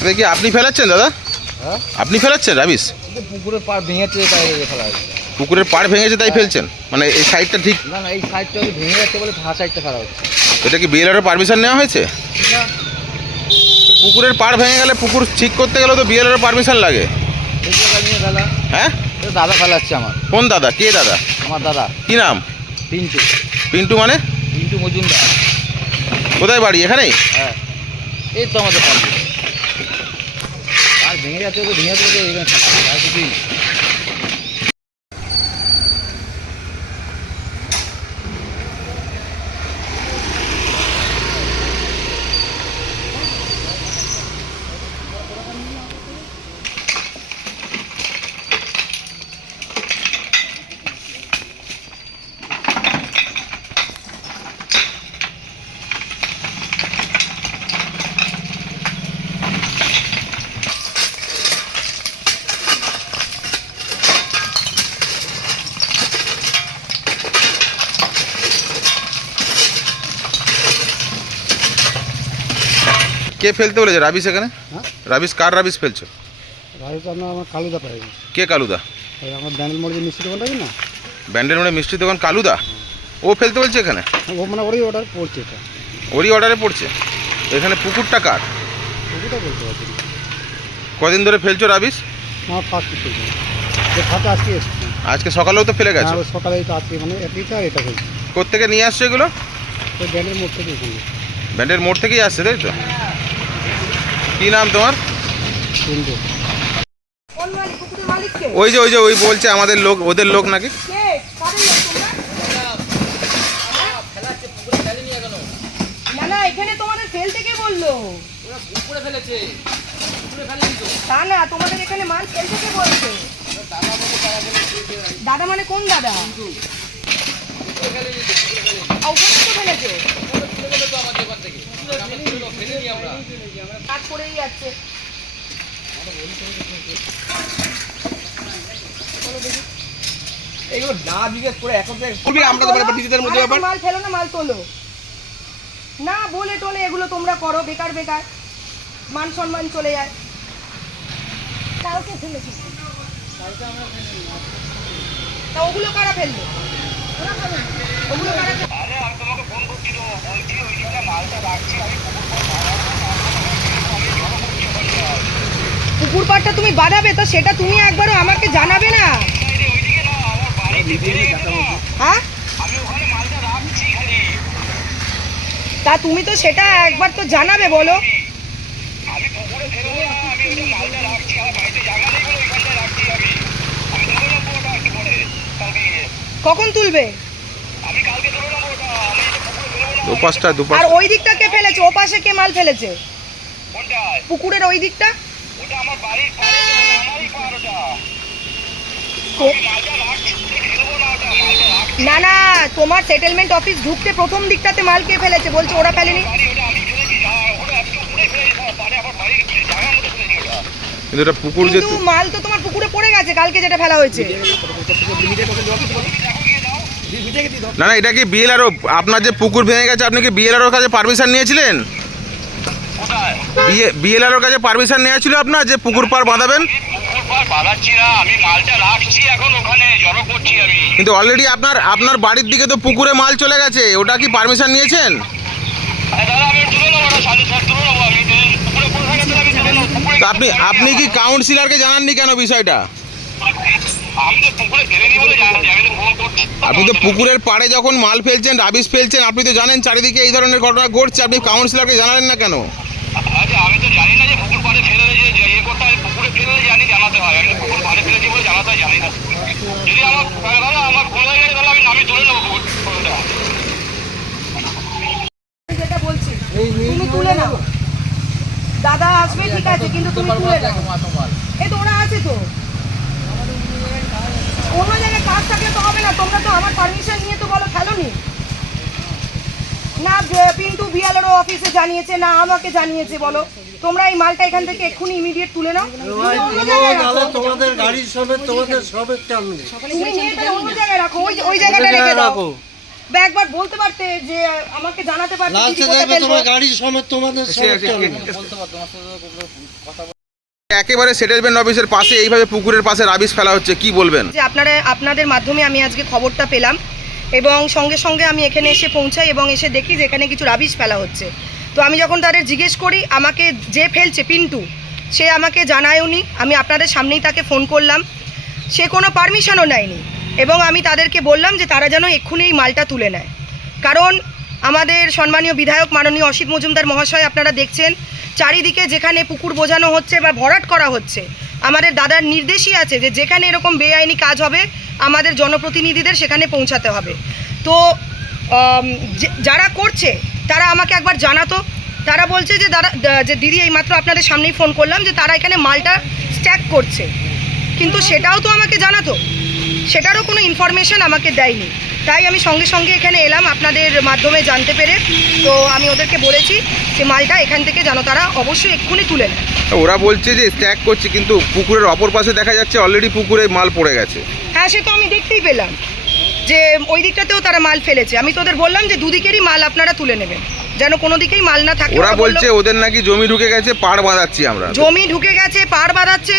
এটা কি আপনি ফেলাচ্ছেন দাদা? হ্যাঁ? আপনি ফেলাচ্ছেন রাবিস পুকুরের পাড় ভেঙেছে তাই ফেলা পুকুরের পাড় ভেঙেছে তাই ফেলছেন? মানে এই সাইডটা ঠিক না না এই সাইডটা ওই ভেঙে যাচ্ছে বলে ভা সাইডটা ফেলা হচ্ছে। এটা কি বিএলআর পারমিশন নেওয়া হয়েছে? না। পুকুরের পাড় ভেঙে গেলে পুকুর ঠিক করতে গেলে তো বিএলআর পারমিশন লাগে। হ্যাঁ? দাদা ফেলাচ্ছে আমার। কোন দাদা? কে দাদা? আমার দাদা। কি নাম? পিন্টু। পিন্টু মানে? পিন্টু মজুমদার। কোথায় বাড়ি? এখানেই? হ্যাঁ। এই তো আমাদের আর ভেঙে যাচ্ছে তো ভেঙে যাচ্ছে তো এখানে ফেলা আর কিছুই কে ফেলতে বলেছে? রাবিস এখানে? হ্যাঁ? রাবিস কার রাবিস ফেলছো? তো আপনার আমার কালুদা পাই কে কালুদা? ওই আমার ব্যান্ডেল মোড় যে মিষ্টি দোকানটা আছে না? ব্যান্ডের মোড়ে মিষ্টির দোকান কালুদা? ও ফেলতে বলছে এখানে? ও মানে ওরই অর্ডার পড়ছে এটা। ওরই অর্ডারে পড়ছে? এখানে পুকুরটা কার? ওটা বলতে পারছি কদিন ধরে ফেলছো রাবিস আমার ফার্স্ট চলছে যে খাতা আজকে এসছে। আজকে সকালেও তো ফেলে গেছে? আর সকালে তো আজকে মানে একইটা আর এটা চলছে কোত্থেকে নিয়ে আসছো এগুলো? তো ব্যান্ডেল মোড় থেকে ব্যান্ডের মোড় থেকেই আসছে তাই তো? কি নাম তোমার? ওই যে ওই যে, ওই বলছে আমাদের লোক, ওদের লোক নাকি? না এখানে বলল না তোমাদের এখানে মাল বলছে দাদা মানে কোন দাদা? ফেলেছে কাজ করেই যাচ্ছে। এইগুলো না জিজ্ঞেস করে এখন আমরা তো নিজেদের মধ্যে ব্যাপার। মাল ফেলো না মাল তোলো। না বলে টোলে এগুলো তোমরা করো বেকার বেকার। মান সম্মান চলে যায়। কাউকে ফেলেছি। তা ওগুলো কারা ফেলল? ওগুলো কারা ফেলল? পুকুর পাড়টা তুমি বাঁধাবে তো সেটা তুমি একবারও আমাকে জানাবে না। হ্যাঁ? তা তুমি তো সেটা একবার তো জানাবে বলো। কখন তুলবে? আর ওই দিকটা কে ফেলেছে? ও পাশে কে মাল ফেলেছে? পুকুরের ওই দিকটা? তো- না না তোমার সেটেলমেন্ট অফিস ঢুকতে প্রথম দিকটাতে মাল কে ফেলেছে? বলছে ওরা ফেলেনি। কিন্তু এটা পুকুর যে মাল তো তোমার পুকুরে পড়ে গেছে কালকে যেটা ফেলা হয়েছে। না না এটা কি বিএলআরও আপনার যে পুকুর ভেঙে গেছে আপনি কি বিএলআরওর কাছে পারমিশন নিয়েছিলেন? বিএলআরওর কাছে পারমিশন নেওয়া ছিল আপনার যে পুকুর পার বাঁধাবেন? বাঁধাচ্ছি না আমি মালটা রাখছি এখন ওখানে জড়ো করছি আমি। কিন্তু অলরেডি আপনার আপনার বাড়ির দিকে তো পুকুরে মাল চলে গেছে ওটা কি পারমিশন নিয়েছেন? আপনি আপনি কি কাউন্সিলরকে জানাননি কেন বিষয়টা? আপনি তো পুকুরের পাড়ে যখন মাল ফেলছেন রাবিশ ফেলছেন আপনি তো জানেন চারিদিকে এই ধরনের ঘটনা ঘটছে আপনি কাউন্সিলরকে জানালেন না কেন? আচ্ছা তো জানি না যে পুকুর পাড়ে ফেলে যে ইয়ে হয় পুকুরে ফেলে জানি জানাতে হয়। আমি পুকুর পাড়ে ফেলেছি বলে জানাতে হয় জানি না। যদি আমার দাদা আমার ভুল হয়ে গেছে তাহলে আমি আমি তুলে নেব পুকুর পুকুরটা। যেটা বলছি তুমি তুলে নাও। দাদা আসবে ঠিক আছে কিন্তু তুমি তুলে নাও। এই তো ওরা আছে তো। অন্য জায়গায় কাজ থাকলে তো হবে না তোমরা তো আমার পারমিশন নিয়ে তো বলো খেলোনি না যে- পিন্টু বিয়ালেরও অফিসে জানিয়েছে না আমাকে জানিয়েছে বলো। তোমরা এই মালটা এখান থেকে এক্ষুনি ইমিডিয়েট তুলে নাও। তোমাদের গাড়ির সমেত তোমাদের টানবে। তুমি নিয়ে তাহলে অন্য জায়গায় রাখো। ওই ওই জায়গাটা রেখে দাও। বা একবার বলতে পারতে যে আমাকে জানাতে পারতে লাস্টে তোমার গাড়ি সমেত তোমাদের সমেত হবে না। বলতে পারতো আমার সাথে কথা একেবারে সেটেলমেন্ট অফিসের পাশে এইভাবে পুকুরের পাশে রাবিশ ফেলা হচ্ছে কি বলবেন? যে আপনারা আপনাদের মাধ্যমে আমি আজকে খবরটা পেলাম এবং সঙ্গে সঙ্গে আমি এখানে এসে পৌঁছাই এবং এসে দেখি যে এখানে কিছু রাবিশ ফেলা হচ্ছে। তো আমি যখন তাদের জিজ্ঞেস করি, আমাকে যে ফেলছে পিন্টু, সে আমাকে জানায়ওনি আমি আপনাদের সামনেই তাকে ফোন করলাম, সে কোনো পারমিশনও নেয়নি এবং আমি তাদেরকে বললাম যে তারা যেন এক্ষুনি এই মালটা তুলে নেয়। কারণ আমাদের সম্মানীয় বিধায়ক মাননীয় অসিত মজুমদার মহাশয় আপনারা দেখছেন, চারিদিকে যেখানে পুকুর বোঝানো হচ্ছে বা ভরাট করা হচ্ছে, আমাদের দাদার নির্দেশই আছে যে যেখানে এরকম বেআইনি কাজ হবে, আমাদের জনপ্রতিনিধিদের সেখানে পৌঁছাতে হবে। তো যারা করছে তারা আমাকে একবার জানাতো। তারা বলছে যে দাদা দা- যে দিদি এইমাত্র আপনাদের সামনেই ফোন করলাম যে তারা এখানে মালটা স্ট্যাক করছে। কিন্তু সেটাও তো আমাকে জানাতো। সেটারও কোনো ইনফরমেশন আমাকে দেয়নি। তাই আমি সঙ্গে সঙ্গে এখানে এলাম আপনাদের মাধ্যমে জানতে পেরে। তো আমি ওদেরকে বলেছি যে মালটা এখান থেকে যেন তারা অবশ্যই এক্ষুনি তুলে নেয়। ওরা বলছে যে স্ট্যাক করছে কিন্তু পুকুরের অপর পাশে দেখা যাচ্ছে অলরেডি পুকুরে মাল পড়ে গেছে। হ্যাঁ সে তো আমি দেখতেই পেলাম। যে ওই দিকটাতেও তারা মাল ফেলেছে। আমি তো ওদের বললাম যে দুদিকেরই মাল আপনারা তুলে নেবেন। যেন কোনো দিকেই মাল না থাকে। ওরা বলছে ওদের নাকি জমি ঢুকে গেছে পাড় বাঁধাচ্ছি আমরা। জমি ঢুকে গেছে পাড় বাঁধাচ্ছে।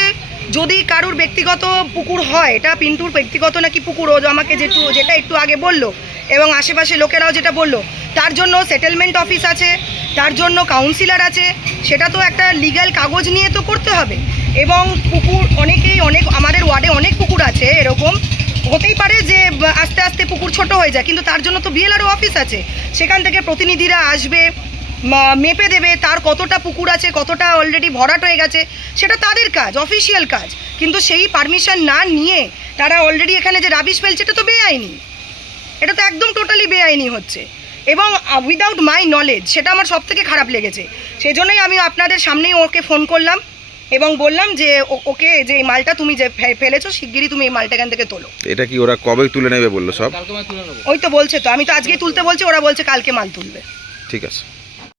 যদি কারুর ব্যক্তিগত পুকুর হয় এটা পিন্টুর ব্যক্তিগত নাকি পুকুর ও আমাকে যেটু যেটা একটু আগে বলল এবং আশেপাশে লোকেরাও যেটা বলল তার জন্য সেটেলমেন্ট অফিস আছে তার জন্য কাউন্সিলর আছে সেটা তো একটা লিগ্যাল কাগজ নিয়ে তো করতে হবে। এবং পুকুর অনেকেই অনেক আমাদের ওয়ার্ডে অনেক পুকুর আছে এরকম হতেই পারে যে, আস্তে আস্তে পুকুর ছোট হয়ে যায়, কিন্তু তার জন্য তো বিএলআরও অফিস আছে। সেখান থেকে প্রতিনিধিরা আসবে মেপে দেবে তার কতটা পুকুর আছে, কতটা অলরেডি ভরাট হয়ে গেছে, সেটা তাদের কাজ অফিসিয়াল কাজ। কিন্তু সেই পারমিশন না নিয়ে তারা অলরেডি এখানে যে রাবিশ ফেলছে, এটা তো বেআইনি। এটা তো একদম টোটালি বেআইনি হচ্ছে। এবং উইদাউট মাই নলেজ সেটা আমার সব থেকে খারাপ লেগেছে। সেই জন্যই আমি আপনাদের সামনেই ওকে ফোন করলাম। এবং বললাম যে ও- ওকে যে এই মালটা তুমি যে ফেলেছো শিগগিরই তুমি এই মালটা এখান থেকে তোলো। এটা কি ওরা কবে তুলে নেবে বলল সব? কালকে আমি তুলে নেব। ওই তো বলছে তো আমি তো আজকেই তুলতে বলছি ওরা বলছে কালকে মাল তুলবে। ঠিক আছে।